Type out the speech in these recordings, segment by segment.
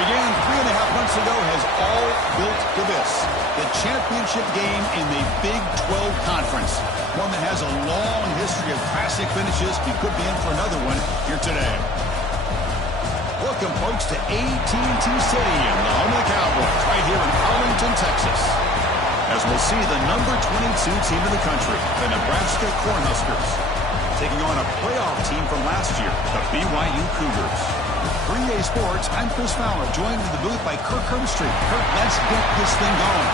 Began 3.5 months ago has all built to this. The championship game in the Big 12 Conference. One that has a long history of classic finishes. He could be in for another one here today. Welcome, folks, to AT&T Stadium, the home of the Cowboys, right here in Arlington, Texas. As we'll see the number 22 team in the country, the Nebraska Cornhuskers, taking on a playoff team from last year, the BYU Cougars. For EA Sports, I'm Chris Fowler, joined in the booth by Kirk Herbstreit. Kirk, let's get this thing going.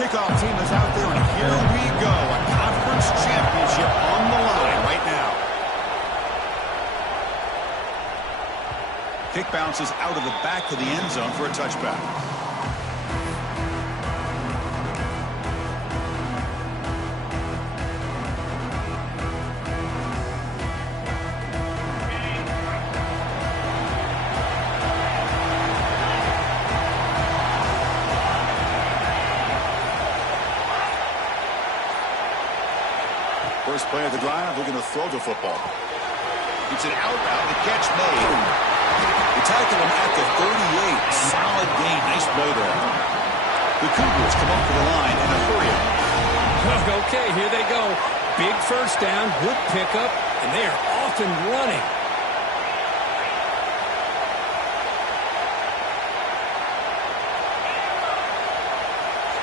Kickoff team is out there, and here we go. A conference championship on the line right now. Kick bounces out of the back of the end zone for a touchback. First play of the drive, we're going to throw the football. It's an out route, the catch made. They tackle him at the 38. Solid gain, nice play there. The Cougars come up to the line in a hurry. Okay, here they go. Big first down, good pickup, and they are off and running.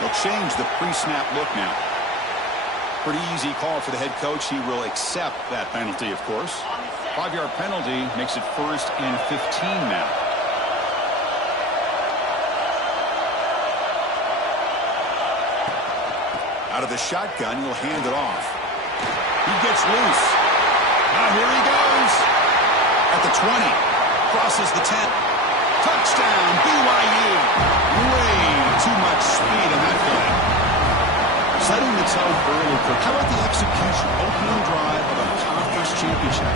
They'll change the pre-snap look now. Pretty easy call for the head coach. He will accept that penalty, of course. 5-yard penalty makes it 1st and 15 now. Out of the shotgun, he'll hand it off. He gets loose. Now here he goes. At the 20. Crosses the 10. Touchdown, BYU. Way too much speed in that play. Setting the tone early, Kirk. How about the execution? Opening drive of a conference championship.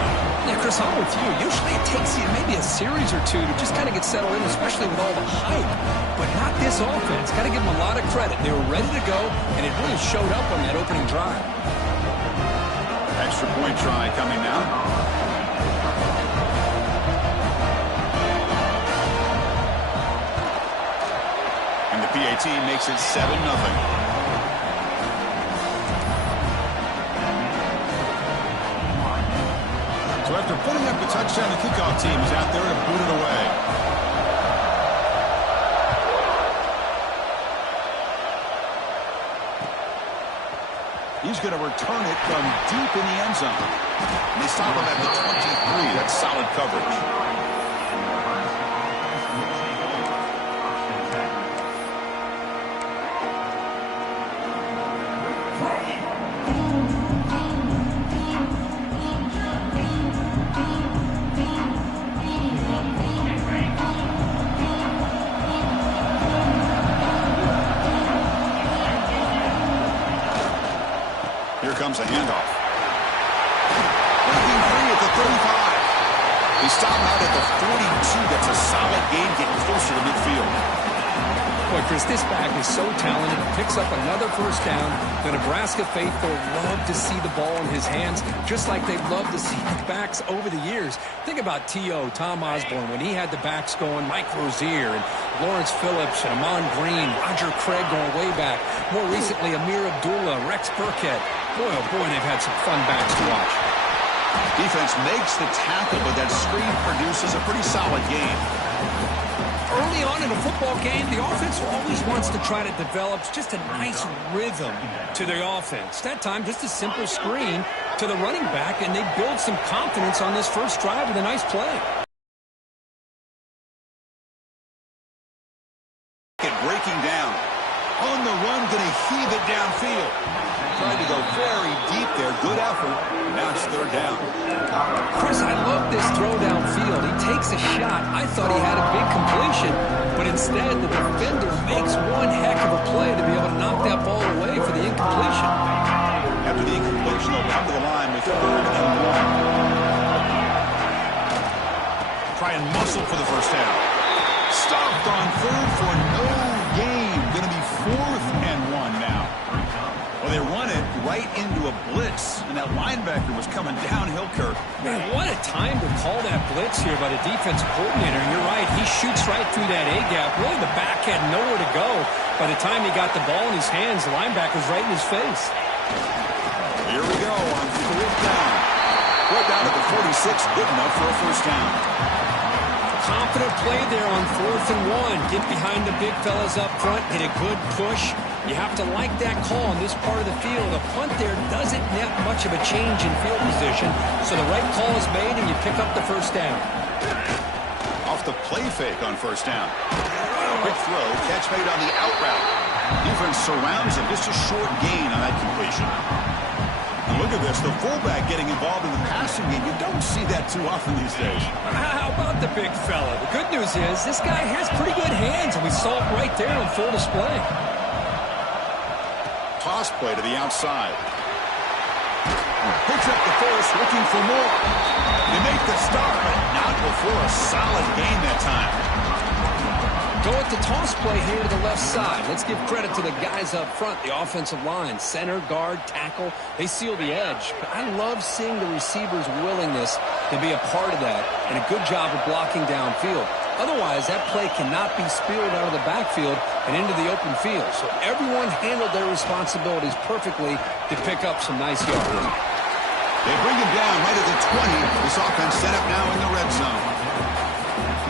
Yeah, Chris, I'm with you. Usually it takes you maybe a series or two to just kind of get settled in, especially with all the hype. But not this offense. Got to give them a lot of credit. They were ready to go, and it really showed up on that opening drive. Extra point try coming now. And the PAT makes it 7-0. So after putting up the touchdown, the kickoff team is out there to boot it away. He's going to return it from deep in the end zone. And they stop him at the 23. That's solid coverage. Here comes a handoff. breaking free at the 35. He stopped out at the 42. That's a solid gain, getting closer to midfield. Boy, Chris, this back is so talented. He picks up another first down. The Nebraska faithful love to see the ball in his hands, just like they've loved to see backs over the years. Think about T.O., Tom Osborne, when he had the backs going, Mike Rozier, and Lawrence Phillips, and Amon Green, Roger Craig going way back. More recently, Amir Abdullah, Rex Burkhead. Boy, oh boy, they've had some fun backs to watch. Defense makes the tackle, but that screen produces a pretty solid gain. Early on in a football game, the offense always wants to try to develop just a nice rhythm to their offense. That time, just a simple screen to the running back, and they build some confidence on this first drive with a nice play. Breaking down. On the run, going to heave it downfield. Trying to go very deep there. Good effort. Now it's third down. Chris, I love this throw downfield. He takes a shot. I thought he had a big completion, but instead the defender makes one heck of a play to be able to knock that ball away for the incompletion. After the incompletion, they'll come to the line with 3rd and 1. Try and muscle for the first down. Stopped on 3rd for no gain. Going to be 4th and 1 now. Well, they run it right into a blitz, and that linebacker was coming downhill, Kirk. Man, what a time to call that blitz here by the defensive coordinator. And you're right, he shoots right through that A-gap. Really, the back had nowhere to go. By the time he got the ball in his hands, the linebacker's right in his face. Here we go on 4th down. Right down to the 46, good enough for a first down. Confident play there on 4th and 1. Get behind the big fellas up front, get a good push. You have to like that call on this part of the field. A punt there doesn't net much of a change in field position, so the right call is made and you pick up the first down. Off the play fake on first down. Quick throw, catch made on the out route. Defense surrounds him, just a short gain on that completion. And look at this, the fullback getting involved in the passing game. You don't see that too often these days. How about the big fella? The good news is this guy has pretty good hands, and we saw it right there on full display. Toss play to the outside. Picks up the first, looking for more. They make the start, but not before a solid gain that time. Go with the toss play here to the left side. Let's give credit to the guys up front, the offensive line, center, guard, tackle. They seal the edge. But I love seeing the receiver's willingness to be a part of that and a good job of blocking downfield. Otherwise, that play cannot be spilled out of the backfield and into the open field. So everyone handled their responsibilities perfectly to pick up some nice yards. They bring him down right at the 20. This offense set up now in the red zone.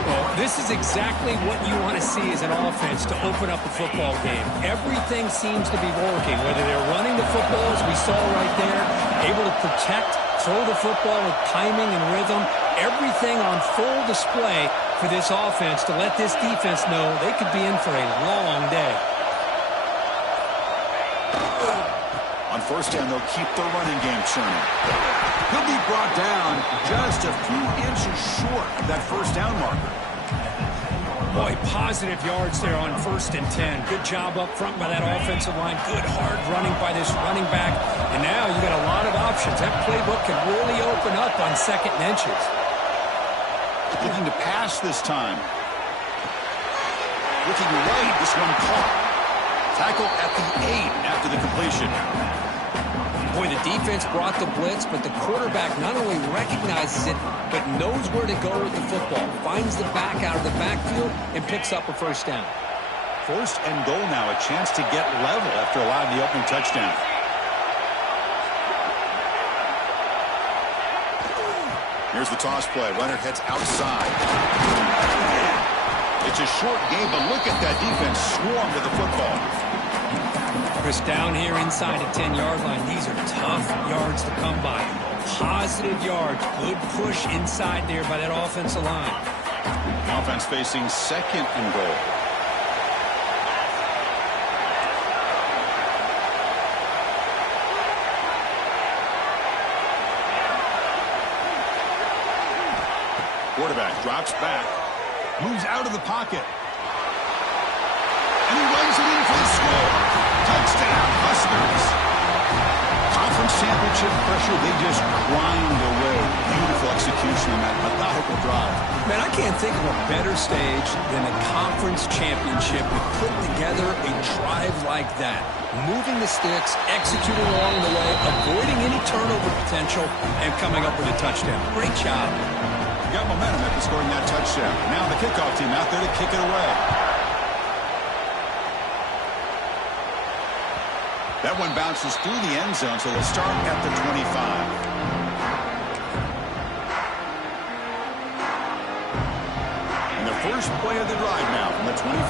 Well, this is exactly what you want to see as an offense to open up a football game. Everything seems to be working, whether they're running the football, as we saw right there, able to protect, throw the football with timing and rhythm, everything on full display for this offense to let this defense know they could be in for a long day. On first down, they'll keep the running game churning. He'll be brought down just a few inches short of that first down marker. Boy, positive yards there on 1st and 10. Good job up front by that offensive line. Good hard running by this running back. And now you got a lot of options. That playbook can really open up on 2nd and inches. Looking to pass this time. Looking right, this one caught. Tackle at the 8 after the completion. Boy, the defense brought the blitz, but the quarterback not only recognizes it, but knows where to go with the football. Finds the back out of the backfield and picks up a first down. 1st and goal now, a chance to get level after allowing the opening touchdown. Here's the toss play. Runner heads outside. It's a short game, but look at that defense swarm with the football. Chris, down here inside the 10-yard line, these are tough yards to come by. Positive yards, good push inside there by that offensive line. Offense facing 2nd and goal. Quarterback drops back, moves out of the pocket, and he runs it in for the score. Touchdown, Huskers. conference championship pressure, they just grind away. Beautiful execution on that methodical drive. Man, I can't think of a better stage than a conference championship with putting together a drive like that. Moving the sticks, executing along the way, avoiding any turnover potential, and coming up with a touchdown. Great job. Got momentum after scoring that touchdown. Now the kickoff team out there to kick it away. That one bounces through the end zone, so they'll start at the 25. And the first play of the drive now from the 25.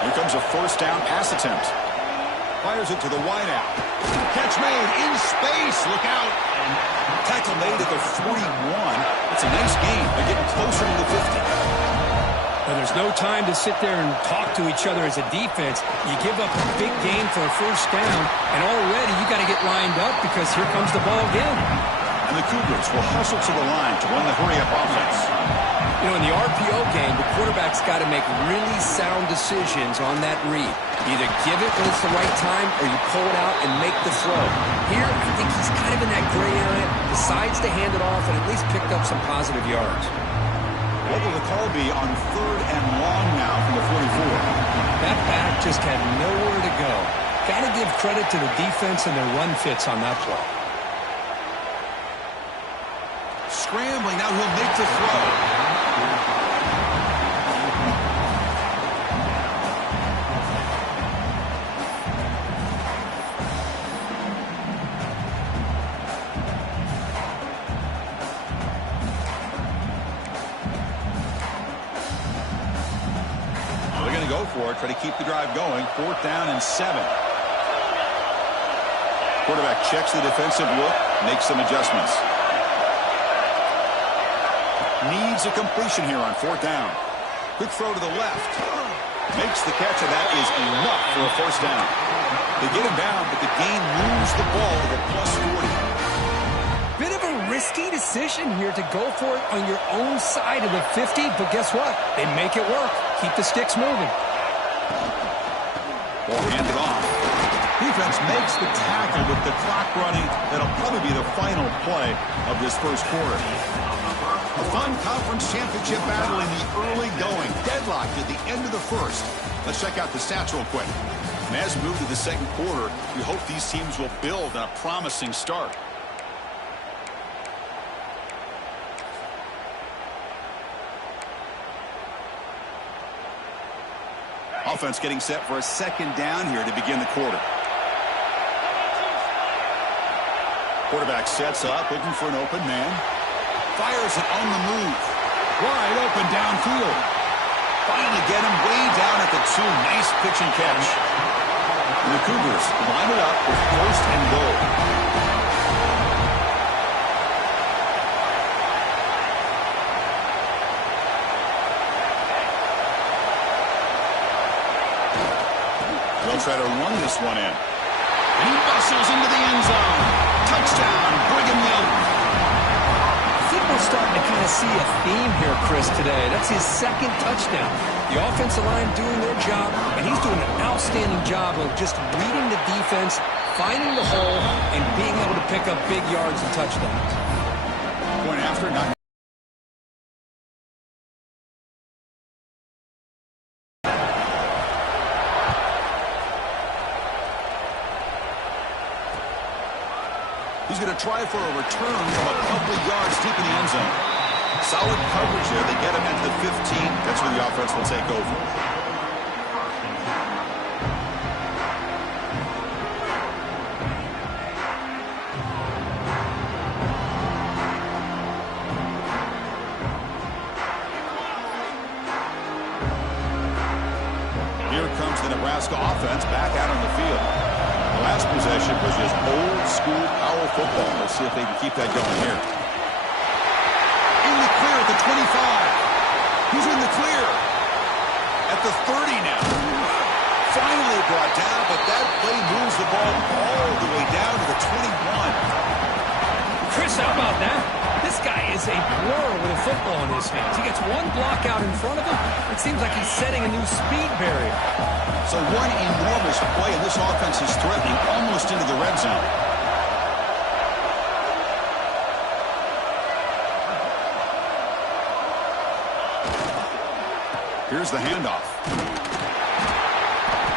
Here comes a first down pass attempt. Fires it to the wideout. Catch made in space. Look out. And tackle made at the 41. It's a nice gain. They're getting closer to the 50. Well, there's no time to sit there and talk to each other as a defense. You give up a big gain for a first down, and already you got to get lined up because here comes the ball again. And the Cougars will hustle to the line to run the hurry-up offense. You know, in the RPO game, the quarterback's got to make really sound decisions on that read. Either give it when it's the right time or you pull it out and make the throw. Here, I think he's kind of in that gray area, decides to hand it off and at least picked up some positive yards. What will the call be on 3rd and long now from the 44? That back just had nowhere to go. Got to give credit to the defense and their run fits on that play. Scrambling, now he'll make the throw. They're going to go for it, try to keep the drive going. 4th down and 7. Quarterback checks the defensive look, makes some adjustments. Needs a completion here on 4th down. Quick throw to the left. Makes the catch, and that is enough for a first down. They get him down, but the gain moves the ball to the +40. Bit of a risky decision here to go for it on your own side of the 50, but guess what? They make it work. Keep the sticks moving. Ball handed off. Defense makes the tackle with the clock running. That'll probably be the final play of this first quarter. A fun conference championship battle in the early going. Deadlocked at the end of the first. Let's check out the stats real quick. And as we move to the second quarter, we hope these teams will build on a promising start. Offense getting set for a second down here to begin the quarter. Quarterback sets up, looking for an open man. Fires it on the move. Wide open downfield. Finally get him way down at the 2. Nice pitch and catch. And the Cougars line it up with 1st and goal. They'll try to run this one in. And he muscles into the end zone. Touchdown, Brigham Young. I think we're starting to kind of see a theme here, Chris, today. That's his 2nd touchdown. The offensive line doing their job, and he's doing an outstanding job of just reading the defense, finding the hole, and being able to pick up big yards and touchdowns. Point after, not. He's going to try for a return from a couple of yards deep in the end zone. Solid coverage there. They get him at the 15. That's where the offense will take over. Here comes the Nebraska offense back out on the field. The last possession was just old school power football. Let's see if they can keep that going here. In the clear at the 25. Who's in the clear? At the 30 now. Finally brought down, but that play moves the ball all the way down to the 21. Chris, how about that? This guy is a blur with a football in his hands. He gets one block out in front of him. It seems like he's setting a new speed barrier. So one enormous play, and this offense is threatening almost into the red zone. Here's the handoff.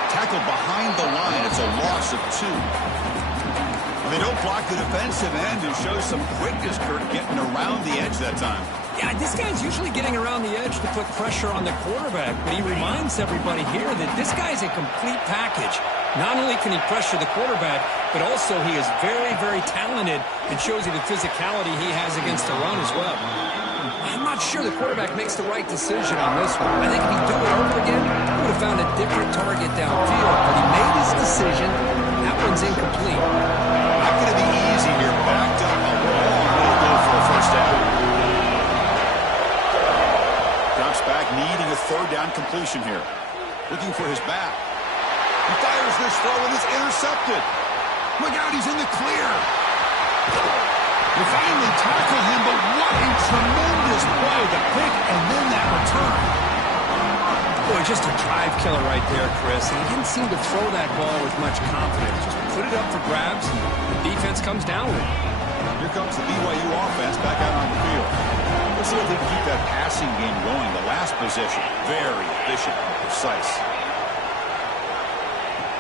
Tackled behind the line. It's a loss of 2. They don't block the defensive end and show some quickness, Kurt, getting around the edge that time. Yeah, this guy's usually getting around the edge to put pressure on the quarterback, but he reminds everybody here that this guy's a complete package. Not only can he pressure the quarterback, but also he is very, very talented and shows you the physicality he has against the run as well. I'm not sure the quarterback makes the right decision on this one. I think if he'd do it over again, he would have found a different target downfield, but he made his decision. That one's incomplete. Not going to be easy here. Backed up a long way to go for a first down. Drops back, needing a third down completion here. Looking for his back. He fires this throw and it's intercepted. Look out, he's in the clear. They finally tackle him, but what a tremendous play. The pick and then that return. Boy, just a drive killer right there, Chris. And he didn't seem to throw that ball with much confidence. Just put it up for grabs, and the defense comes down with it. Here comes the BYU offense back out on the field. Let's see if they can keep that passing game going. The last possession, very efficient and precise.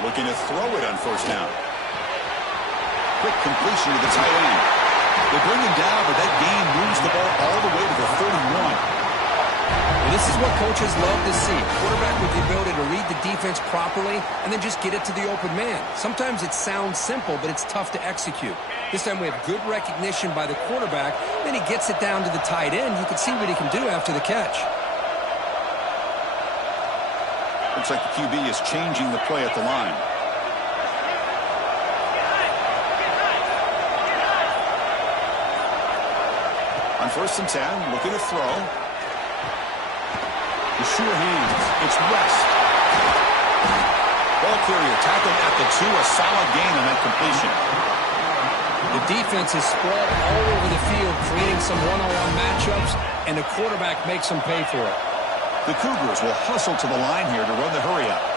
Looking to throw it on first down. Quick completion to the tight end. They bring him down, but that gain moves the ball all the way to the 31. And this is what coaches love to see. A quarterback with the ability to read the defense properly and then just get it to the open man. Sometimes it sounds simple, but it's tough to execute. This time we have good recognition by the quarterback. Then he gets it down to the tight end. You can see what he can do after the catch. Looks like the QB is changing the play at the line. On 1st and 10, looking to throw. The sure hands. It's West. Ball carrier tackled at the 2. A solid gain on that completion. The defense is spread all over the field, creating some one-on-one matchups, and the quarterback makes them pay for it. The Cougars will hustle to the line here to run the hurry-up.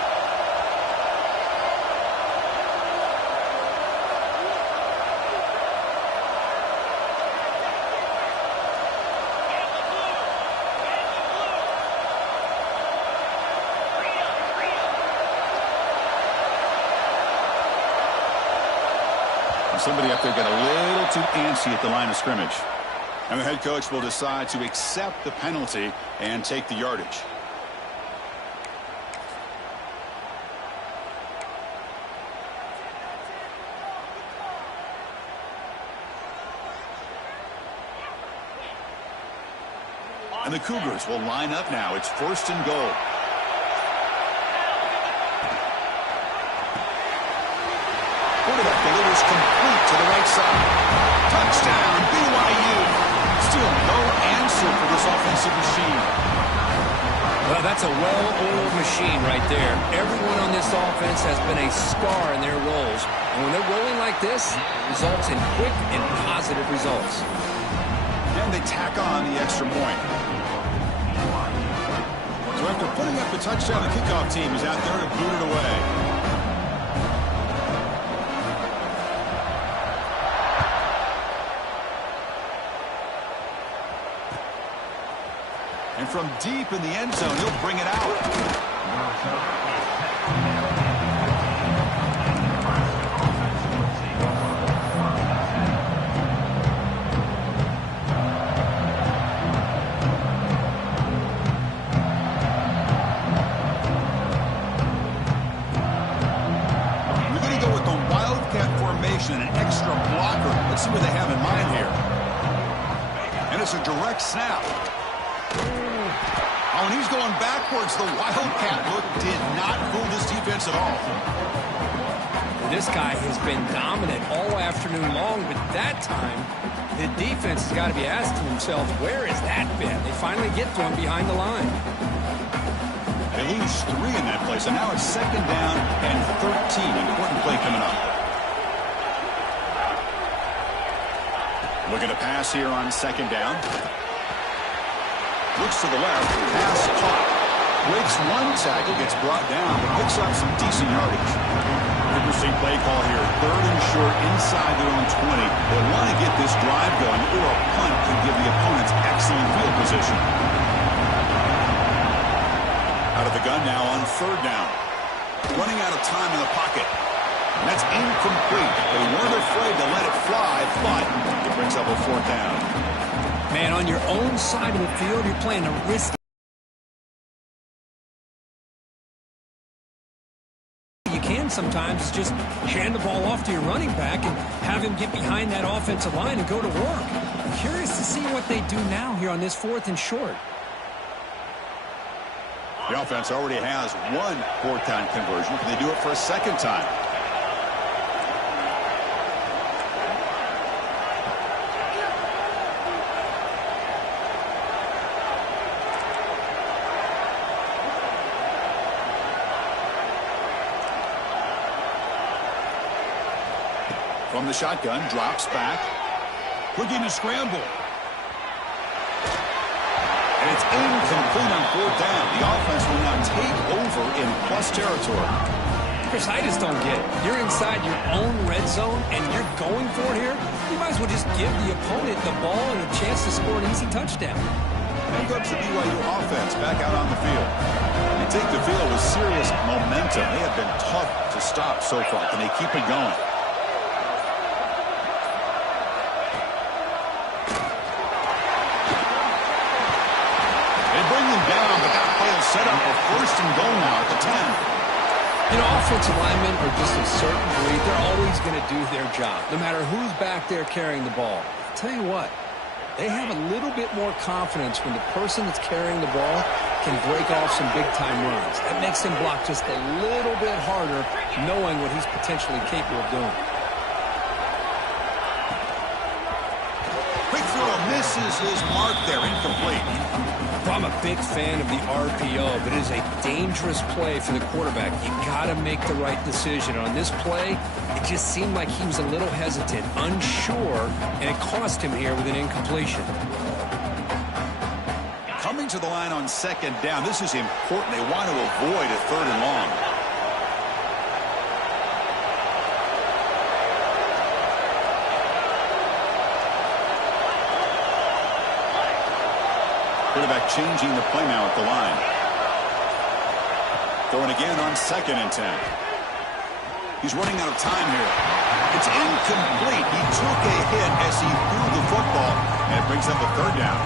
Somebody up there got a little too antsy at the line of scrimmage. And the head coach will decide to accept the penalty and take the yardage. And the Cougars will line up now. It's 1st and goal. Quarterback delivers complete to the right side. Touchdown, BYU. Still no answer for this offensive machine. Well, that's a well-oiled machine right there. Everyone on this offense has been a star in their roles. And when they're rolling like this, it results in quick and positive results. And they tack on the extra point. So after putting up the touchdown, the kickoff team is out there to boot it away. And from deep in the end zone, he'll bring it out. We're going to go with the Wildcat formation and an extra blocker. Let's see what they have in mind here. And it's a direct snap. Oh, and he's going backwards. The Wildcat look did not fool this defense at all. This guy has been dominant all afternoon long, but that time, the defense has got to be asking themselves, where has that been? They finally get to him behind the line. They lose 3 in that play, so now it's 2nd down and 13. Important play coming up. Looking to pass here on second down. Looks to the left. Pass caught. Breaks one tackle, gets brought down, but picks up some decent yardage. Interesting play call here. 3rd and short inside their own 20. They want to get this drive going, or a punt could give the opponents excellent field position. Out of the gun now on 3rd down. Running out of time in the pocket. And that's incomplete. They weren't afraid to let it fly, but it brings up a 4th down. Man, on your own side of the field, you're playing a risky. You can sometimes just hand the ball off to your running back and have him get behind that offensive line and go to work. I'm curious to see what they do now here on this 4th and short. The offense already has one 4th down conversion. Can they do it for a second time? From the shotgun, drops back. Looking to scramble. And it's incomplete on 4th down. The offense will now take over in plus territory. Chris, I just don't get it. You're inside your own red zone, and you're going for it here? You might as well just give the opponent the ball and a chance to score an easy touchdown. Here comes the BYU offense back out on the field. They take the field with serious momentum. They have been tough to stop so far. Can they keep it going? Set up a 1st and goal now at the 10. You know, offensive linemen are just a certain breed. They're always going to do their job, no matter who's back there carrying the ball. I'll tell you what, they have a little bit more confidence when the person that's carrying the ball can break off some big-time runs. That makes him block just a little bit harder, knowing what he's potentially capable of doing. Quick throw misses his mark there, incomplete. I'm a big fan of the RPO, but it is a dangerous play for the quarterback. You got to make the right decision. On this play, it just seemed like he was a little hesitant, unsure, and it cost him here with an incompletion. Coming to the line on 2nd down, this is important. They want to avoid a 3rd and long. Quarterback changing the play now at the line. Throwing again on 2nd and 10. He's running out of time here. It's incomplete. He took a hit as he threw the football, and it brings up a 3rd down.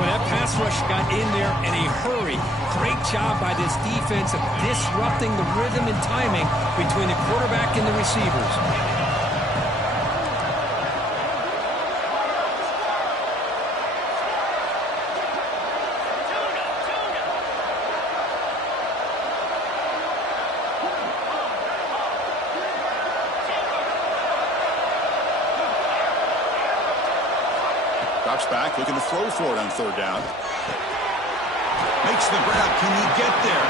Well, that pass rush got in there in a hurry. Great job by this defense of disrupting the rhythm and timing between the quarterback and the receivers. Drops back, looking to throw for it on 3rd down. Makes the grab. Can he get there?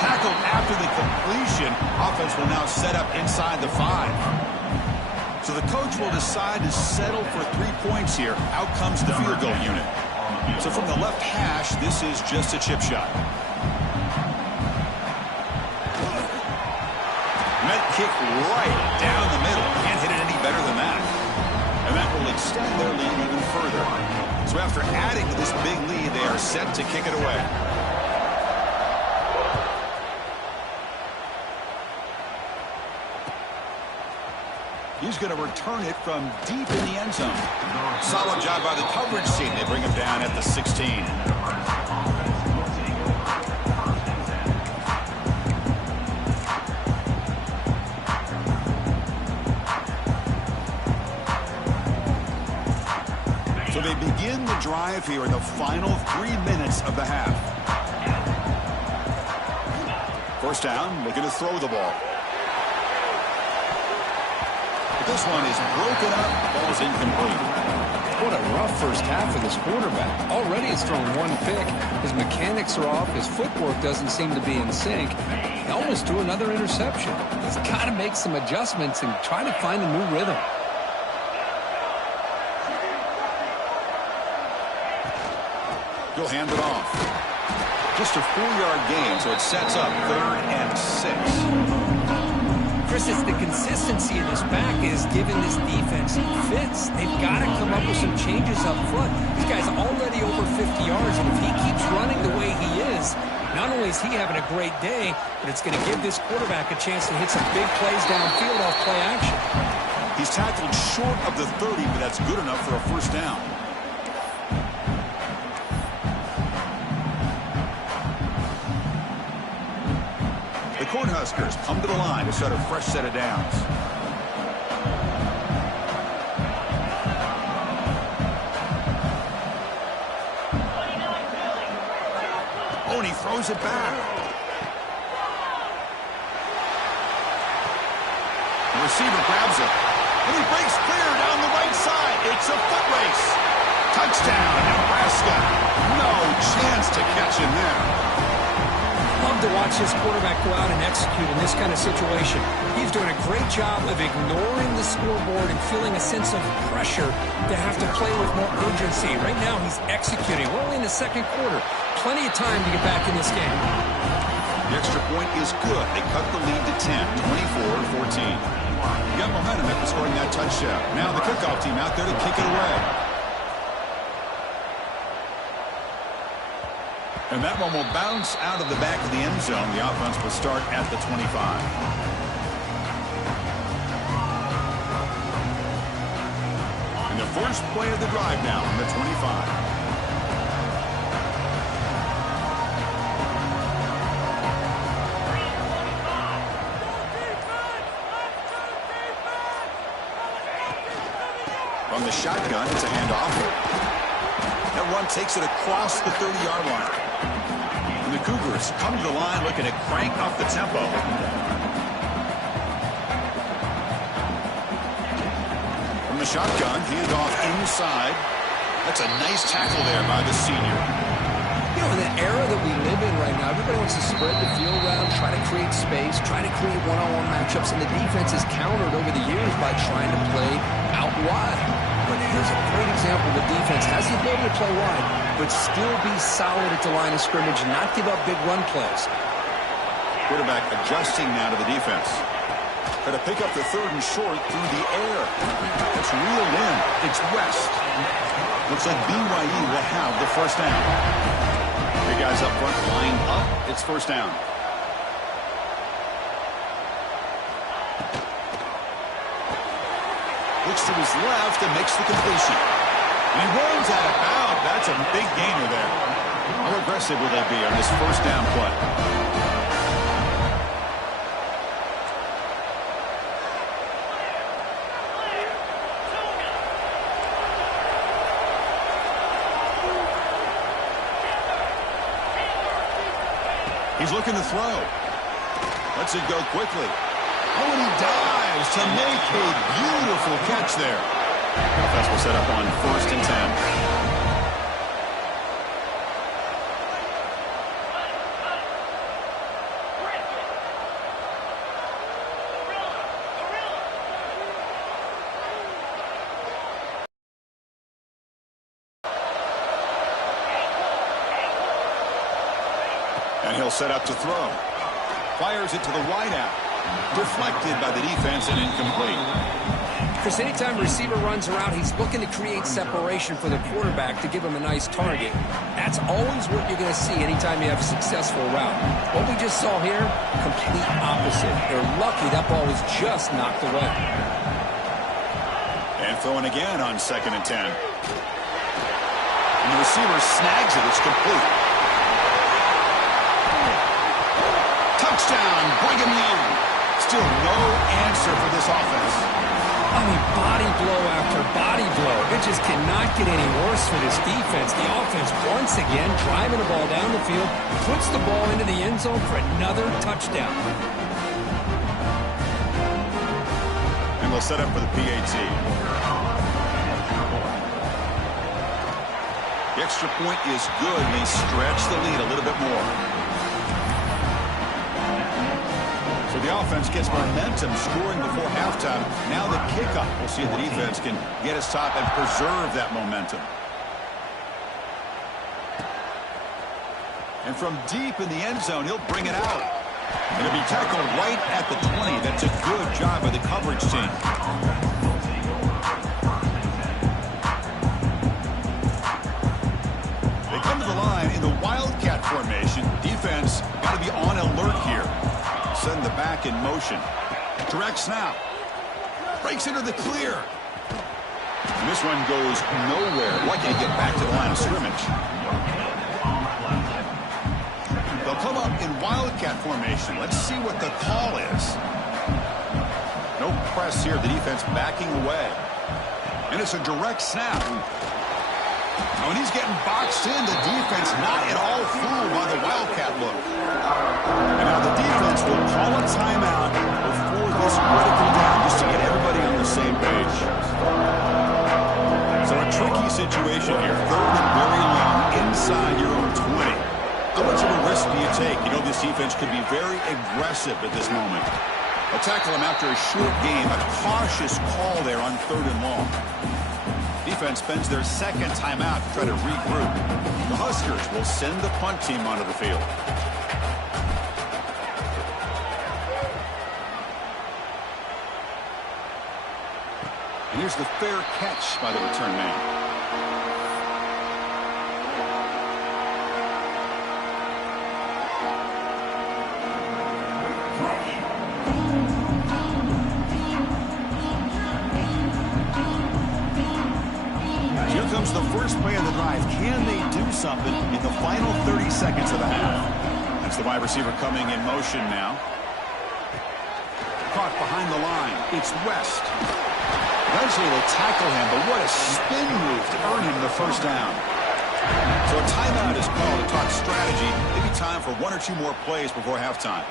Tackled after the completion. Offense will now set up inside the 5. So the coach will decide to settle for 3 points here. Out comes the field goal unit. So from the left hash, this is just a chip shot. Met kick right down the middle. Can't hit it any better than that. And that will extend their lead even further. So after adding to this big lead, they are set to kick it away. He's going to return it from deep in the end zone. Solid job by the coverage team. They bring him down at the 16. So they begin the drive here in the final 3 minutes of the half. 1st down, looking to throw the ball. But this one is broken up. Ball is incomplete. What a rough first half for this quarterback. Already he's thrown 1 pick. His mechanics are off. His footwork doesn't seem to be in sync. He almost threw another interception. He's got to make some adjustments and try to find a new rhythm. He'll hand it off. Just a 4-yard gain, so it sets up 3rd and 6. Chris, it's the consistency in this back is giving this defense fits. They've got to come up with some changes up front. This guy's already over 50 yards, and if he keeps running the way he is, not only is he having a great day, but it's going to give this quarterback a chance to hit some big plays downfield off play action. He's tackled short of the 30, but that's good enough for a first down. The Cornhuskers come to the line to start a fresh set of downs. Oh, and he throws it back. The receiver grabs it. And he breaks clear down the right side. It's a foot race. Touchdown, Nebraska. No chance to catch him there. Love to watch this quarterback go out and execute in this kind of situation. He's doing a great job of ignoring the scoreboard and feeling a sense of pressure to have to play with more urgency. Right now, he's executing. We're only in the second quarter. Plenty of time to get back in this game. The extra point is good. They cut the lead to 10, 24-14. You got momentum after scoring that touchdown. Now the kickoff team out there to kick it away. And that one will bounce out of the back of the end zone. The offense will start at the 25. And the first play of the drive now on the 25. From the shotgun, it's a handoff. That run takes it across the 30-yard line. And the Cougars come to the line looking to crank up the tempo. From the shotgun, handoff inside. That's a nice tackle there by the senior. You know, in the era that we live in right now, everybody wants to spread the field around, try to create space, try to create one-on-one matchups, and the defense has countered over the years by trying to play out wide. But here's a great example. The defense has the ability to play wide, but still be solid at the line of scrimmage, not give up big run plays. Quarterback adjusting now to the defense. Got to pick up the 3rd and short through the air. It's reeled in. It's West. Looks like BYU will have the first down. Three guys up front lined up. It's first down. Looks to his left and makes the completion. And he runs out of bounds. That's a big gainer there. How aggressive will they be on this first down play? He's looking to throw. Lets it go quickly. Oh, and he dives to make a beautiful catch there. Offense will set up on 1st and 10. And he'll set up to throw. Fires it to the wideout. Deflected by the defense and incomplete. Chris, anytime a receiver runs around, he's looking to create separation for the quarterback to give him a nice target. That's always what you're going to see anytime you have a successful route. What we just saw here, complete opposite. They're lucky that ball was just knocked away. And throwing again on 2nd and 10. And the receiver snags it. It's complete. Touchdown, Brigham Young. Still no answer for this offense. I mean, body blow after body blow. It just cannot get any worse for this defense. The offense, once again, driving the ball down the field, puts the ball into the end zone for another touchdown. And they'll set up for the PAT. The extra point is good, and they stretch the lead a little bit more. So the offense gets momentum, scoring before halftime. Now the kickoff. We'll see if the defense can get us top and preserve that momentum. And from deep in the end zone, he'll bring it out. It'll be tackled right at the 20. That's a good job by the coverage team. They come to the line in the Wildcat formation. Defense got to be on alert here. Send the back in motion. Direct snap. Breaks into the clear. And this one goes nowhere. Lucky to get back to the line of scrimmage. They'll come up in Wildcat formation. Let's see what the call is. No press here. The defense backing away. And it's a direct snap. When he's getting boxed in, the defense not at all fooled by the Wildcat look. And now the defense will call a timeout before this critical down just to get everybody on the same page. So a tricky situation here. Third and very long inside your own 20. How much of a risk do you take? You know this defense could be very aggressive at this moment. They'll tackle him after a short game. A cautious call there on third and long. Defense spends their second timeout to try to regroup. The Huskers will send the punt team onto the field. And here's the fair catch by the return man. The first play of the drive. Can they do something in the final 30 seconds of the half? That's the wide receiver coming in motion now. Caught behind the line. It's West. Eventually will tackle him, but what a spin move to earn him the first down. So a timeout is called to talk strategy. Maybe time for one or two more plays before halftime.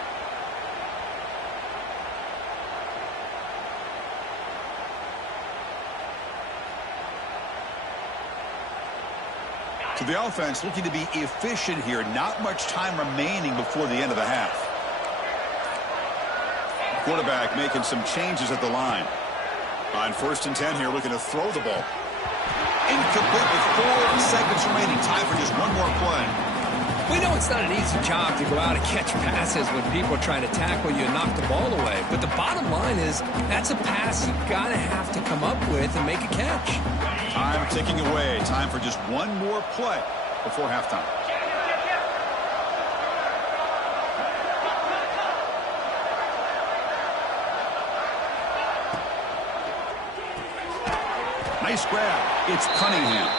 To the offense, looking to be efficient here. Not much time remaining before the end of the half. Quarterback making some changes at the line. On 1st and 10 here, looking to throw the ball. Incomplete with 4 seconds remaining. Time for just one more play. We know it's not an easy job to go out and catch passes when people are trying to tackle you and knock the ball away. But the bottom line is that's a pass you've got to have to come up with and make a catch. Time ticking away. Time for just one more play before halftime. Nice grab. It's Cunningham.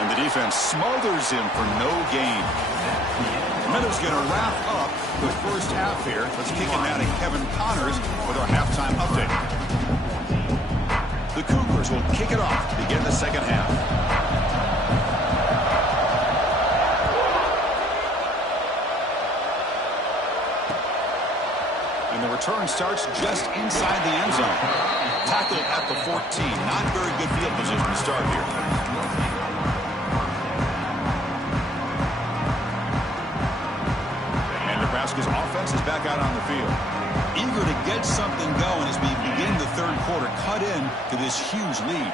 And the defense smothers him for no gain. The Meadows going to wrap up the first half here. Let's kick it now to Kevin Connors with our halftime update. The Cougars will kick it off to begin the second half. And the return starts just inside the end zone. Tackled at the 14. Not very good field position to start here. Nebraska's offense is back out on the field. Eager to get something going as we begin the third quarter. Cut in to this huge lead.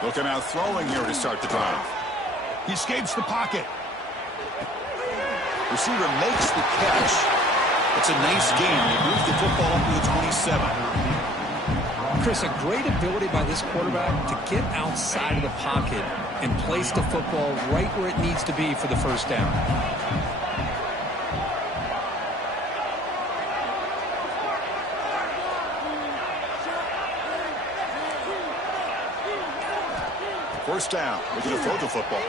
They'll come out throwing here to start the drive. He escapes the pocket. Receiver makes the catch. It's a nice game. He moves the football up to the 27. Chris, a great ability by this quarterback to get outside of the pocket and place the football right where it needs to be for the first down. First down. Looking to throw the football.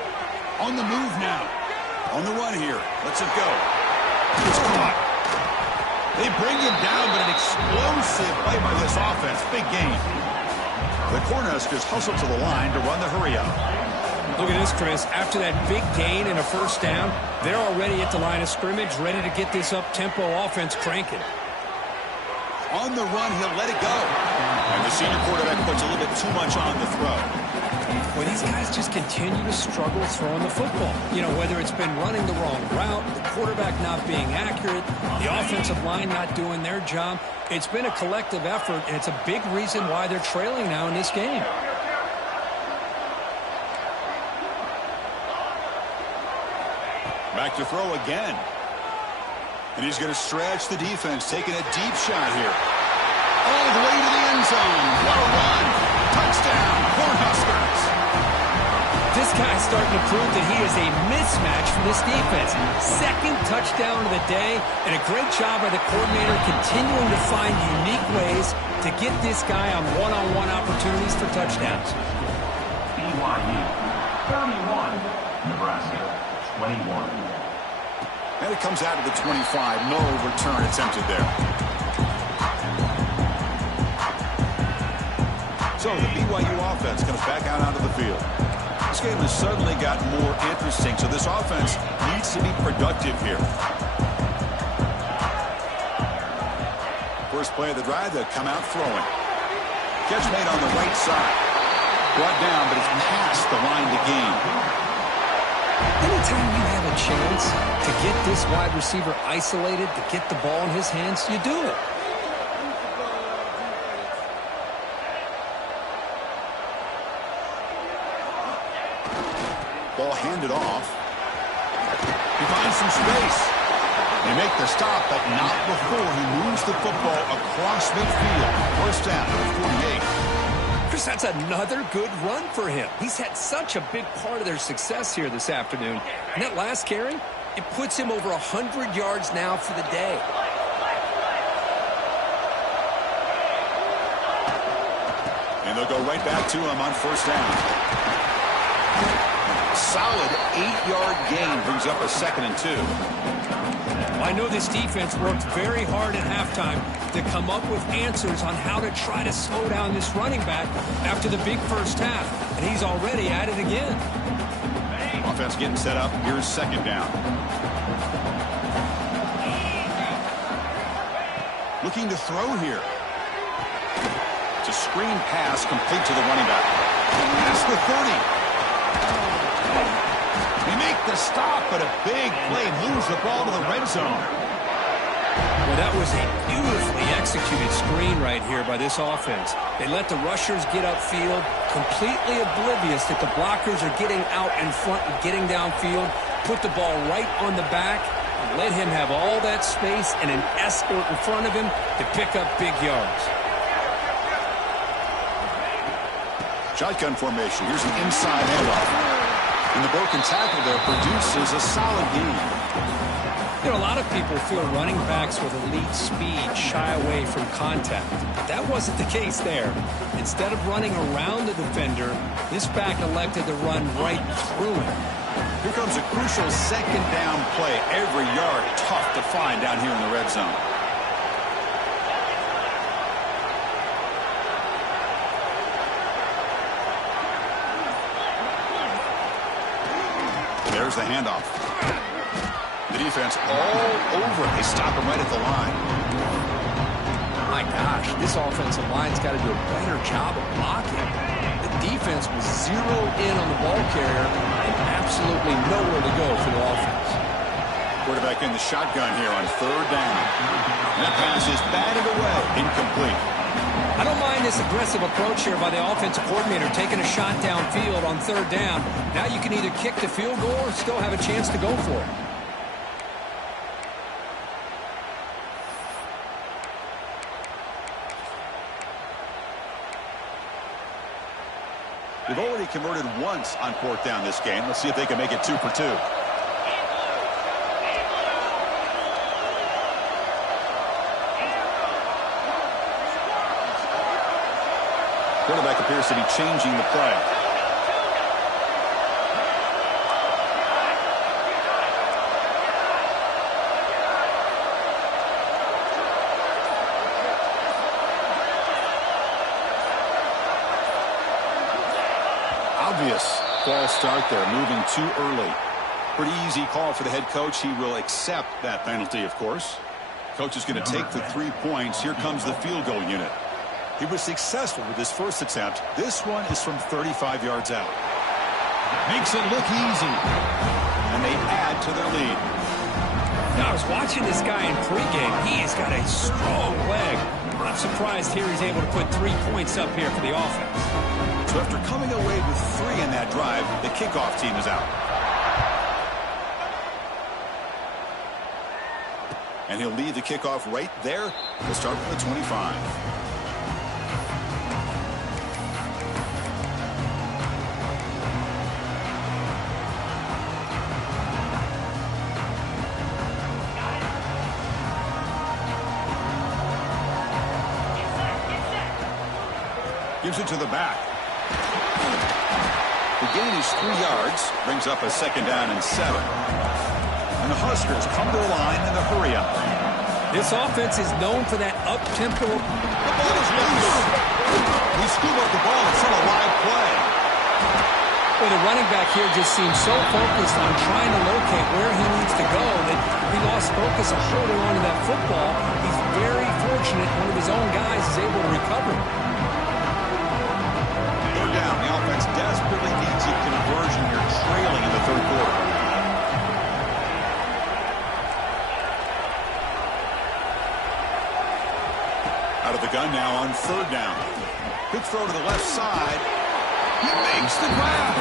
On the move now. On the run here. Let's it go. It's caught. They bring him down, but an explosive play by this offense. Big gain. The Cornhuskers hustle to the line to run the hurry up. Look at this, Chris. After that big gain and a first down, they're already at the line of scrimmage, ready to get this up-tempo offense cranking. On the run, he'll let it go. And the senior quarterback puts a little bit too much on the throw. Well, these guys just continue to struggle throwing the football. You know, whether it's been running the wrong route, the quarterback not being accurate, the offensive line not doing their job. It's been a collective effort, and it's a big reason why they're trailing now in this game. Back to throw again. And he's going to stretch the defense, taking a deep shot here. All the way to the end zone. What a run. Touchdown, Cornhuskers. This guy's starting to prove that he is a mismatch for this defense. Second touchdown of the day, and a great job by the coordinator continuing to find unique ways to get this guy on one-on-one opportunities for touchdowns. BYU, 31, Nebraska, 21. And it comes out of the 25. No return attempted there. So the BYU offense going to back out onto the field. This game has suddenly gotten more interesting, so this offense needs to be productive here. First play of the drive, they'll come out throwing. Catch made on the right side. Brought down, but it's past the line to gain. Anytime you have a chance to get this wide receiver isolated, to get the ball in his hands, you do it. Ball handed off. He finds some space. They make the stop, but not before he moves the football across midfield. First down at the 48. Chris, that's another good run for him. He's had such a big part of their success here this afternoon. And that last carry, it puts him over 100 yards now for the day. And they'll go right back to him on first down. Solid 8-yard gain brings up a 2nd and 2. I know this defense worked very hard at halftime to come up with answers on how to try to slow down this running back after the big first half, and he's already at it again. Offense getting set up. Here's 2nd down. Looking to throw here. It's a screen pass complete to the running back. That's the 30. They make the stop, but a big play moves the ball to the red zone. Well, that was a beautifully executed screen right here by this offense. They let the rushers get upfield, completely oblivious that the blockers are getting out in front and getting downfield, put the ball right on the back, and let him have all that space and an escort in front of him to pick up big yards. Shotgun formation. Here's an inside handoff. And the broken tackle there produces a solid gain. You know, a lot of people feel running backs with elite speed shy away from contact. But that wasn't the case there. Instead of running around the defender, this back elected to run right through him. Here comes a crucial 2nd down play. Every yard tough to find down here in the red zone. There's the handoff. The defense all over it. They stop him right at the line. My gosh, this offensive line's got to do a better job of blocking. The defense was zeroed in on the ball carrier and absolutely nowhere to go for the offense. Quarterback in the shotgun here on 3rd down. And that pass is batted away. Incomplete. I don't mind this aggressive approach here by the offensive coordinator, taking a shot downfield on 3rd down. Now you can either kick the field goal or still have a chance to go for it. They've already converted once on 4th down this game. Let's see if they can make it 2 for 2. Quarterback appears to be changing the play. Obvious false start there, moving too early. Pretty easy call for the head coach. He will accept that penalty, of course. Coach is going to take the 3 points. Here comes the field goal unit. He was successful with his first attempt. This one is from 35 yards out. Makes it look easy. And they add to their lead. Now, I was watching this guy in pregame. He's got a strong leg. I'm surprised here he's able to put 3 points up here for the offense. So after coming away with 3 in that drive, the kickoff team is out. And he'll lead the kickoff right there. We'll start from the 25. Gives it to the back. The gain is 3 yards. Brings up a second down and 7. And the Huskers come to the line in the hurry up. This offense is known for that up-tempo. The ball is loose. We scoop up the ball. It's still a live play. Well, the running back here just seems so focused on trying to locate where he needs to go that he lost focus of holding on to that football. He's very fortunate one of his own guys is able to recover. Third down. The offense desperately needs a conversion. You're trailing in the third quarter. Out of the gun now on third down. Quick throw to the left side. He makes the grab.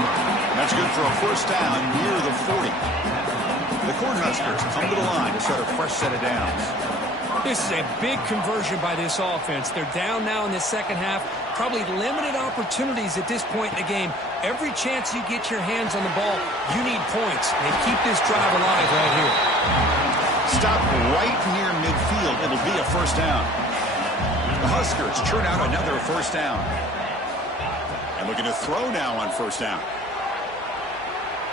That's good for a first down near the 40. The Cornhuskers come to the line to start a fresh set of downs. This is a big conversion by this offense. They're down now in the second half. Probably limited opportunities at this point in the game. Every chance you get your hands on the ball, you need points. They keep this drive alive right here. Stop right near midfield. It'll be a first down. The Huskers churn out another first down. And looking to throw now on first down.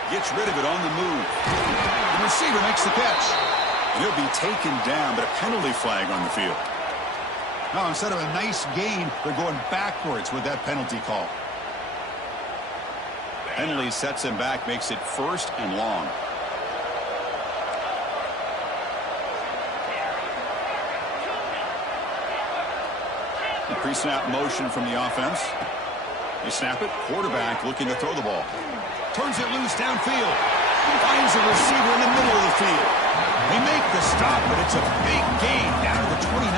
Gets rid of it on the move. The receiver makes the catch. And he'll be taken down, but a penalty flag on the field. Now, instead of a nice gain, they're going backwards with that penalty call. Penalty sets him back, makes it first and long. The pre-snap motion from the offense. They snap it. Quarterback looking to throw the ball. Turns it loose downfield. Finds a receiver in the middle of the field. They make the stop, but it's a big gain down to the 29.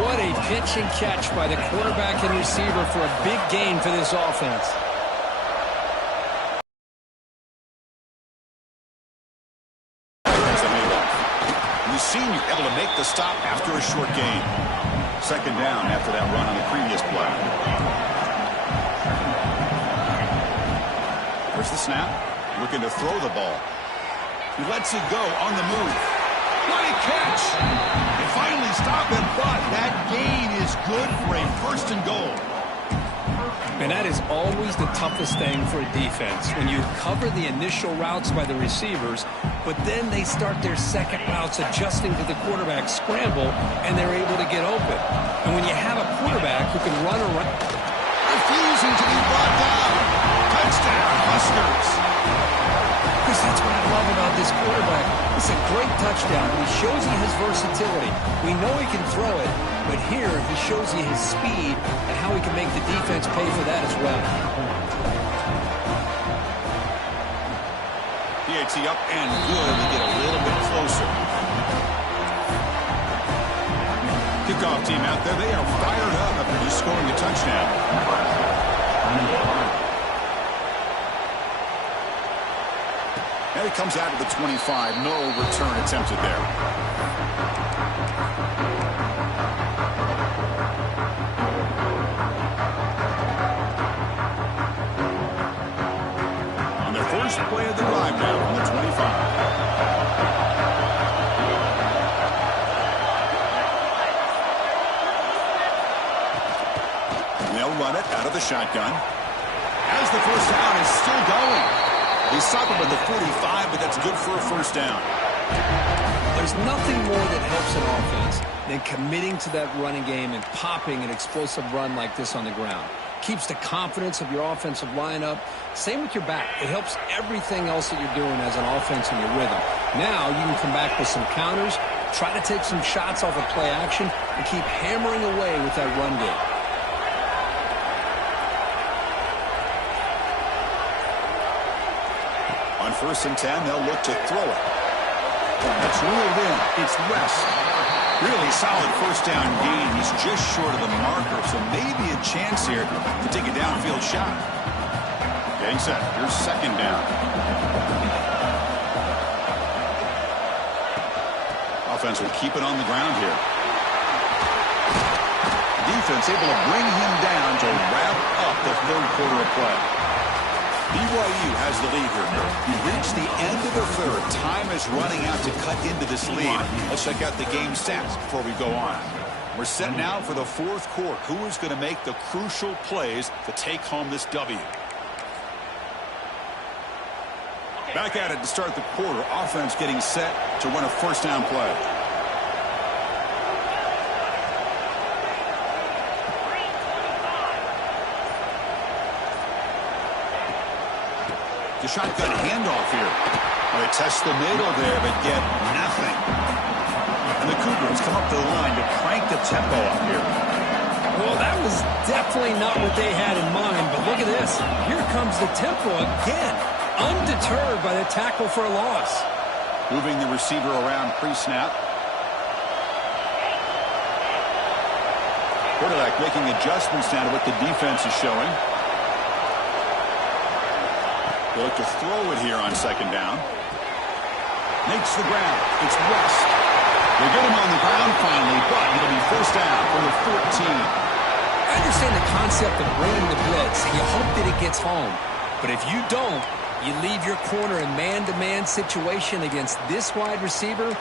What a pitch and catch by the quarterback and receiver for a big gain for this offense. The senior able to make the stop after a short gain. Second down after that run on the previous play. There's the snap. Looking to throw the ball. He lets it go on the move. Great catch. They finally stop him, but that gain is good for a first and goal. And that is always the toughest thing for a defense. When you cover the initial routes by the receivers, but then they start their second routes adjusting to the quarterback scramble, and they're able to get open. And when you have a quarterback who can run around, refusing to be brought down. Touchdown, Huskers. Because that's what I love about this quarterback. It's a great touchdown. He shows he has versatility. We know he can throw it, but here he shows you his speed and how he can make the defense pay for that as well. PAT up and good to get a little bit closer. Kickoff team out there. They are fired up after just scoring a touchdown. And it comes out of the 25. No return attempted there. On their first play of the drive now from the 25. They'll run it out of the shotgun. As the first down is still going. They stop him at the 45, but that's good for a first down. There's nothing more that helps an offense than committing to that running game and popping an explosive run like this on the ground. Keeps the confidence of your offensive lineup. Same with your back. It helps everything else that you're doing as an offense in your rhythm. Now you can come back with some counters, try to take some shots off of play action, and keep hammering away with that run game. On 1st and 10, they'll look to throw it. That's reeled in. It's West. Really solid first down gain. He's just short of the marker, so maybe a chance here to take a downfield shot. Getting set. Here's second down. offense will keep it on the ground here. Defense able to bring him down to wrap up the third quarter of play. BYU has the lead here. We've reached the end of the third. Time is running out to cut into this lead. Let's check out the game stats before we go on. We're set now for the fourth quarter. Who is going to make the crucial plays to take home this W? Back at it to start the quarter. Offense getting set to run a first down play. The shotgun handoff here. They test the middle there, but get nothing. And the Cougars come up the line to crank the tempo up here. Well, that was definitely not what they had in mind, but look at this. Here comes the tempo again. Undeterred by the tackle for a loss. Moving the receiver around pre-snap. Quarterback making adjustments now to what the defense is showing. They look to throw it here on second down. Makes the ground. It's West. They get him on the ground finally, but it'll be first down from the 14. I understand the concept of bringing the blitz, and you hope that it gets home. But if you don't, you leave your corner in man-to-man situation against this wide receiver.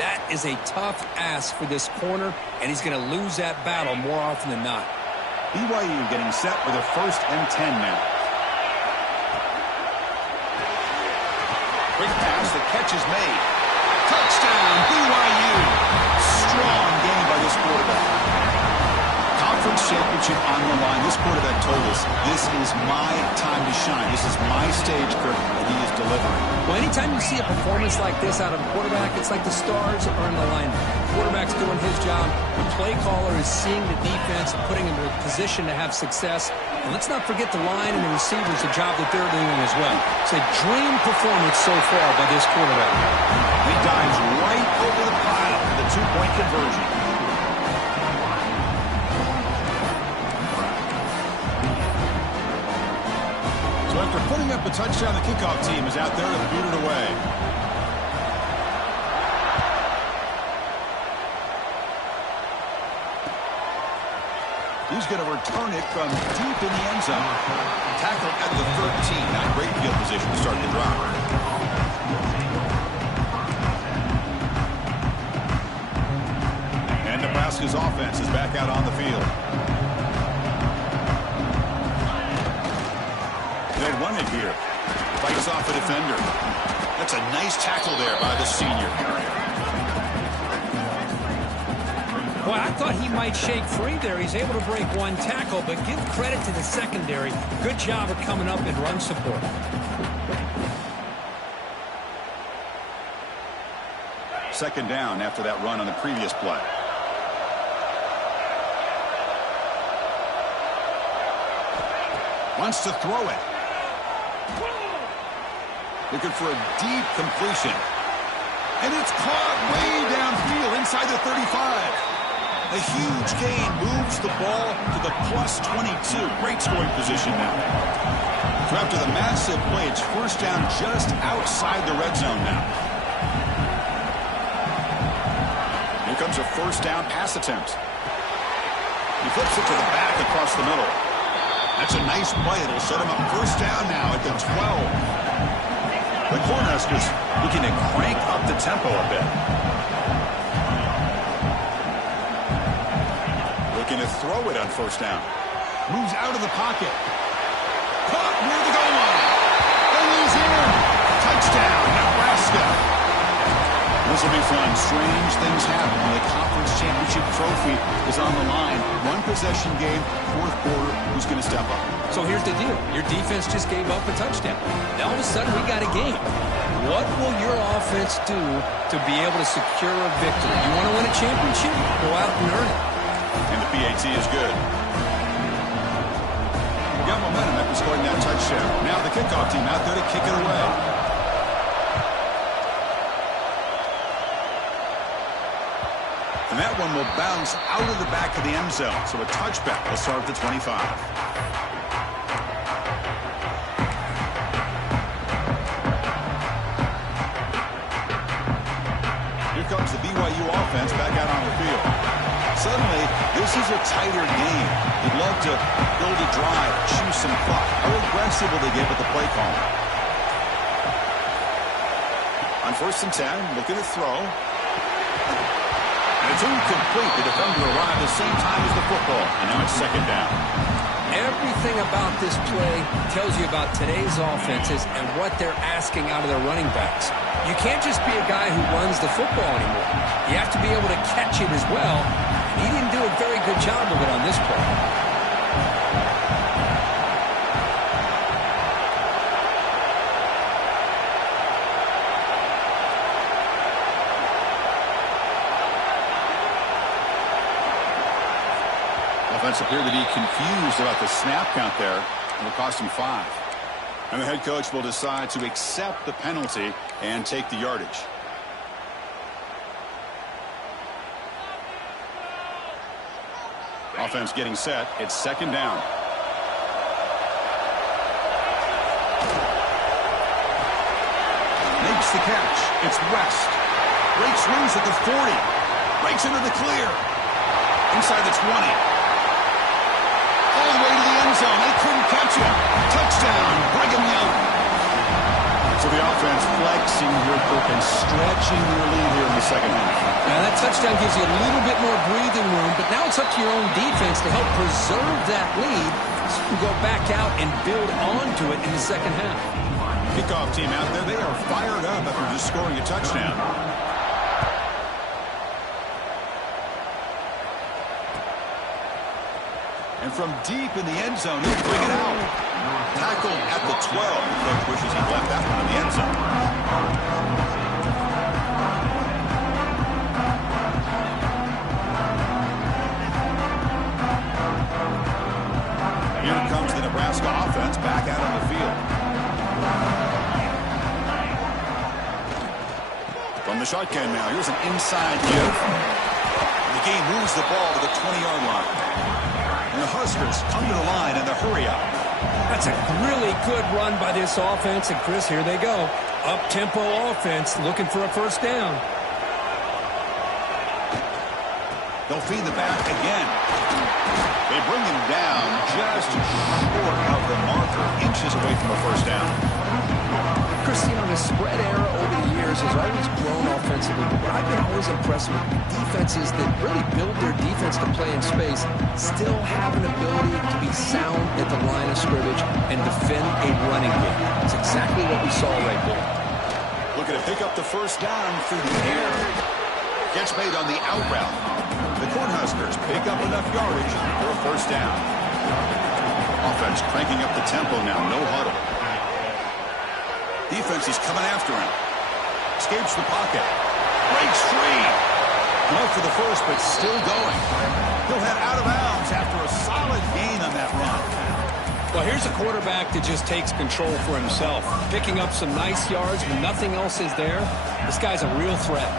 That is a tough ask for this corner, and he's going to lose that battle more often than not. BYU getting set with a 1st and 10 now. Quick pass, the catch is made. Touchdown, BYU. Strong game by this quarterback. Conference championship on the line. This quarterback told us, this is my time to shine. This is my stage, Kirk, and he is delivering. Well, anytime you see a performance like this out of a quarterback, it's like the stars are in alignment. The quarterback's doing his job. The play caller is seeing the defense and putting him in a position to have success. And let's not forget the line and the receivers, the job that they're doing as well. It's a dream performance so far by this quarterback. He dives right over the pile for the two-point conversion. So after putting up a touchdown, the kickoff team is out there to boot it away. He's going to return it from deep in the end zone. Tackled at the 13. Not great field position to start the drive. And Nebraska's offense is back out on the field. They'll run it here. Fights off a defender. That's a nice tackle there by the senior. Boy, I thought he might shake free there. He's able to break one tackle, but give credit to the secondary. Good job of coming up in run support. Second down after that run on the previous play. Wants to throw it. Looking for a deep completion. And it's caught way downfield inside the 35. A huge gain moves the ball to the plus 22. Great scoring position now. So after the massive play, it's first down just outside the red zone now. Here comes a first down pass attempt. He flips it to the back across the middle. That's a nice play. It'll set him up first down now at the 12. The Cornhuskers looking to crank up the tempo a bit. Looking to throw it on first down. Moves out of the pocket. Caught near the goal line. And he's in. Touchdown, Nebraska. This will be fun. Strange things happen when the conference championship trophy is on the line. One possession game, fourth quarter. Who's going to step up? So here's the deal. Your defense just gave up a touchdown. Now all of a sudden we got a game. What will your offense do to be able to secure a victory? You want to win a championship? Go out and earn it. And the PAT is good. We got momentum after scoring that touchdown. Now the kickoff team out there to kick it away. And that one will bounce out of the back of the end zone. So a touchback will start at the 25. Here comes the BYU offense back out on the field. Suddenly, this is a tighter game. You'd love to build a drive, choose some clock. How aggressive will they get with the play call? On 1st and 10, looking to throw. And it's incomplete. The defender arrived at the same time as the football. And now it's 2nd down. Everything about this play tells you about today's offenses and what they're asking out of their running backs. You can't just be a guy who runs the football anymore. You have to be able to catch it as well. And he didn't do a very good job of it on this play. Offense appeared to be confused about the snap count there. It'll cost him 5. And the head coach will decide to accept the penalty and take the yardage. Offense getting set. It's 2nd down. Makes the catch. It's West. Breaks loose at the 40. Breaks into the clear. Inside the 20. All the way to the end zone. They couldn't catch him. Touchdown, Brigham Young. So the offense flexing here, Cook, and stretching their lead here in the 2nd half. Now that touchdown gives you a little bit more breathing room, but now it's up to your own defense to help preserve that lead so you can go back out and build onto it in the 2nd half. Kickoff team out there, they are fired up after just scoring a touchdown. And from deep in the end zone, he'll bring it out. Tackled at the 12. The coach wishes he'd left that one in the end zone. Here comes the Nebraska offense back out on the field. From the shotgun now, here's an inside give. The game moves the ball to the 20-yard line. And the Huskers come to the line in the hurry-up. That's a really good run by this offense. And, Chris, here they go. Up-tempo offense looking for a 1st down. They'll feed the back again. They bring him down just short of the marker, inches away from a 1st down. Chris, you know, the spread era over the years has always grown offensively, but what I've been always impressed with defenses that really build their defense to play in space still have an ability to be sound at the line of scrimmage and defend a running game. That's exactly what we saw right there. Looking to pick up the 1st down through the air. Gets made on the out route. The Cornhuskers pick up enough yardage for a 1st down. Offense cranking up the tempo now, no huddle. Defense is coming after him. Escapes the pocket. Breaks free. No for the 1st, but still going. He'll head out of bounds after a solid gain on that run. Well, here's a quarterback that just takes control for himself. Picking up some nice yards when nothing else is there. This guy's a real threat.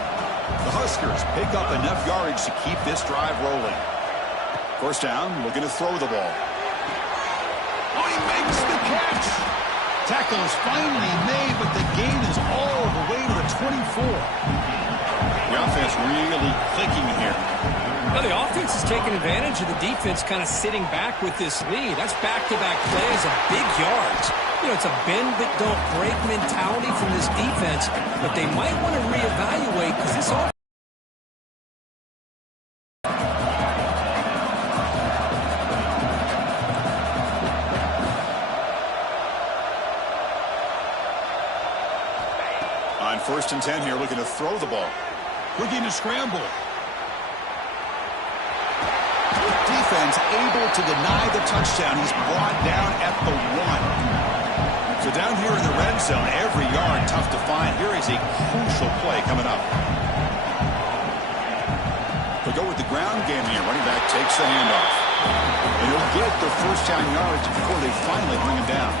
The Huskers pick up enough yardage to keep this drive rolling. 1st down, looking to throw the ball. Oh, he makes the catch. Tackle is finally made, but the gain is all the way to the 24. The offense really clicking here. Well, the offense is taking advantage of the defense kind of sitting back with this lead. That's back-to-back plays of big yards. You know, it's a bend-but-don't-break mentality from this defense, but they might want to reevaluate because this offense. On 1st and 10 here, looking to throw the ball. Looking to scramble. Defense able to deny the touchdown. He's brought down at the 1. So down here in the red zone, every yard tough to find. Here is a crucial play coming up. They'll go with the ground game here. Running back takes the handoff. And he'll get the 1st down yards before they finally bring him down.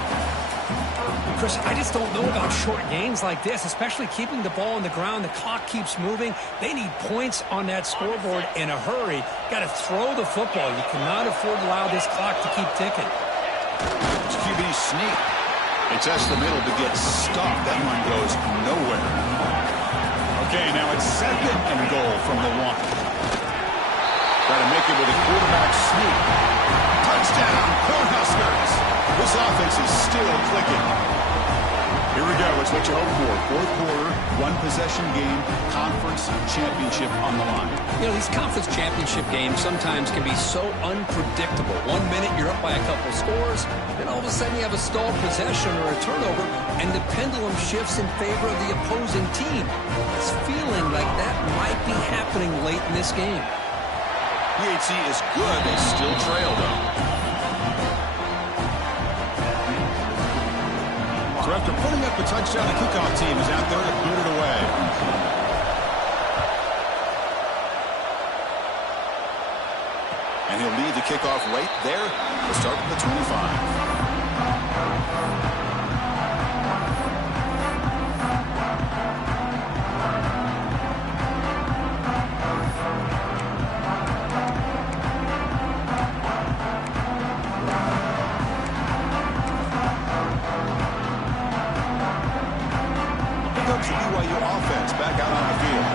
Chris, I just don't know about short gains like this, especially keeping the ball on the ground. The clock keeps moving. They need points on that scoreboard in a hurry. Got to throw the football. You cannot afford to allow this clock to keep ticking. It's QB sneak. They test the middle to get stuck. That one goes nowhere. Okay, now it's 2nd and goal from the 1. Try to make it with a quarterback sneak. Touchdown, Cornhuskers. This offense is still clicking. Here we go. It's what you hope for. 4th quarter, 1-possession game, conference championship on the line. You know, these conference championship games sometimes can be so unpredictable. 1 minute you're up by a couple scores, then all of a sudden you have a stalled possession or a turnover, and the pendulum shifts in favor of the opposing team. It's feeling like that might be happening late in this game. PHC is good. They still trail, though. So after putting up a touchdown, the kickoff team is out there to boot it away. And he'll lead the kickoff right there to start at the 25. The BYU offense back out on the field.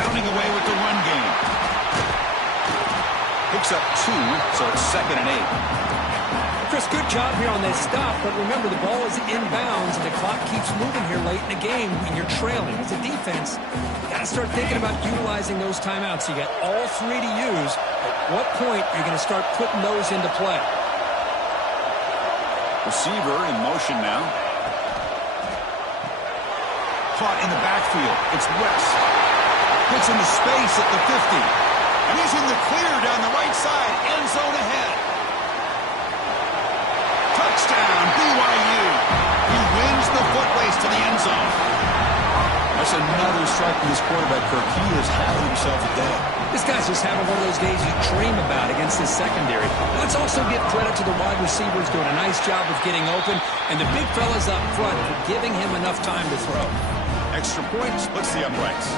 Pounding away with the run game. Picks up 2, so it's 2nd and 8. Chris, good job here on this stop, but remember the ball is inbounds and the clock keeps moving here late in the game when you're trailing. As a defense, you got to start thinking about utilizing those timeouts. You got all 3 to use. At what point are you going to start putting those into play? Receiver in motion now. Caught in the backfield. It's West. Gets into space at the 50. And he's in the clear down the right side. End zone ahead. Touchdown, BYU. He wins the foot race to the end zone. That's another strike from this quarterback, Kirk. He is having himself a day. This guy's just having one of those days you dream about against this secondary. Let's also give credit to the wide receivers doing a nice job of getting open, and the big fellas up front for giving him enough time to throw. Extra point splits the uprights.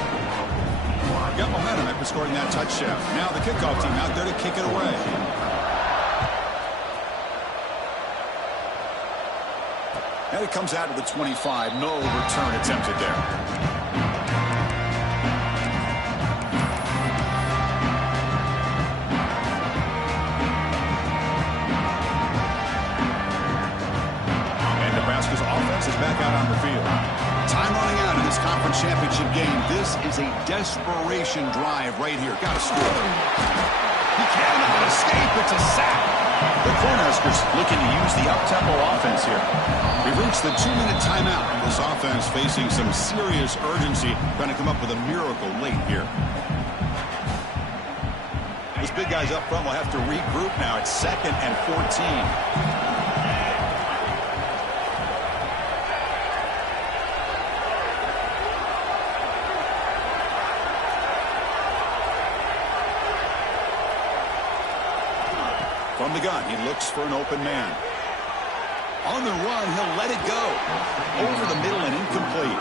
Got momentum after scoring that touchdown. Now the kickoff team out there to kick it away. And it comes out to the 25. No return attempted there. Offense is back out on the field. Time running out in this conference championship game. This is a desperation drive right here. Got to score. He cannot escape. It's a sack. The Cornhuskers looking to use the up-tempo offense here. We've reached the 2-minute timeout. This offense facing some serious urgency, trying to come up with a miracle late here. Those big guys up front will have to regroup now. It's 2nd and 14. From the gun, he looks for an open man. On the run, he'll let it go. Over the middle and incomplete.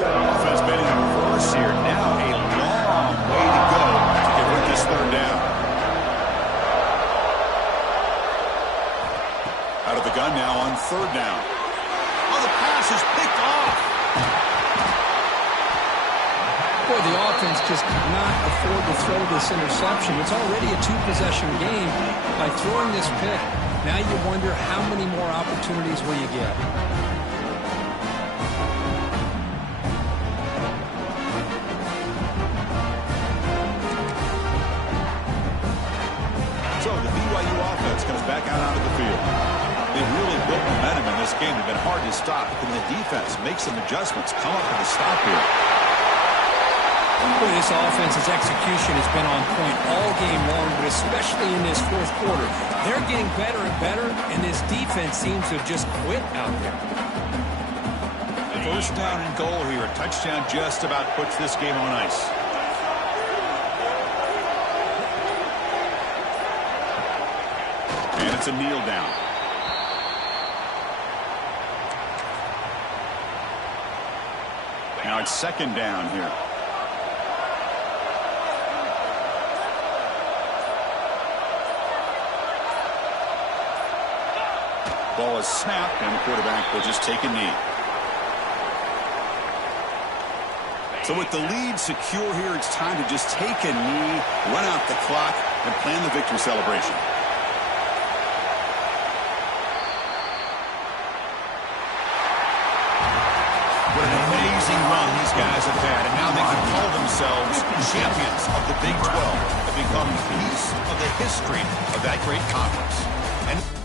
Offense betting in reverse here. Now a long way to go to get rid of this 3rd down. Out of the gun now on 3rd down. Oh, the pass is picked off. Boy, the offense just cannot afford to throw this interception. It's already a 2-possession game. By throwing this pick, now you wonder how many more opportunities will you get. So the BYU offense comes back out onto the field. They've really built momentum in this game. They've been hard to stop. Can the defense make some adjustments, come up with a stop here? Boy, this offense's execution has been on point all game long, but especially in this 4th quarter. They're getting better and better, and this defense seems to have just quit out there. 1st down and goal here. A touchdown just about puts this game on ice. And it's a kneel down. it's second down here. Ball is snapped, and the quarterback will just take a knee. So with the lead secure here, it's time to just take a knee, run out the clock, and plan the victory celebration. What an amazing run these guys have had, and now they can call themselves champions of the Big 12 and become a piece of the history of that great conference. And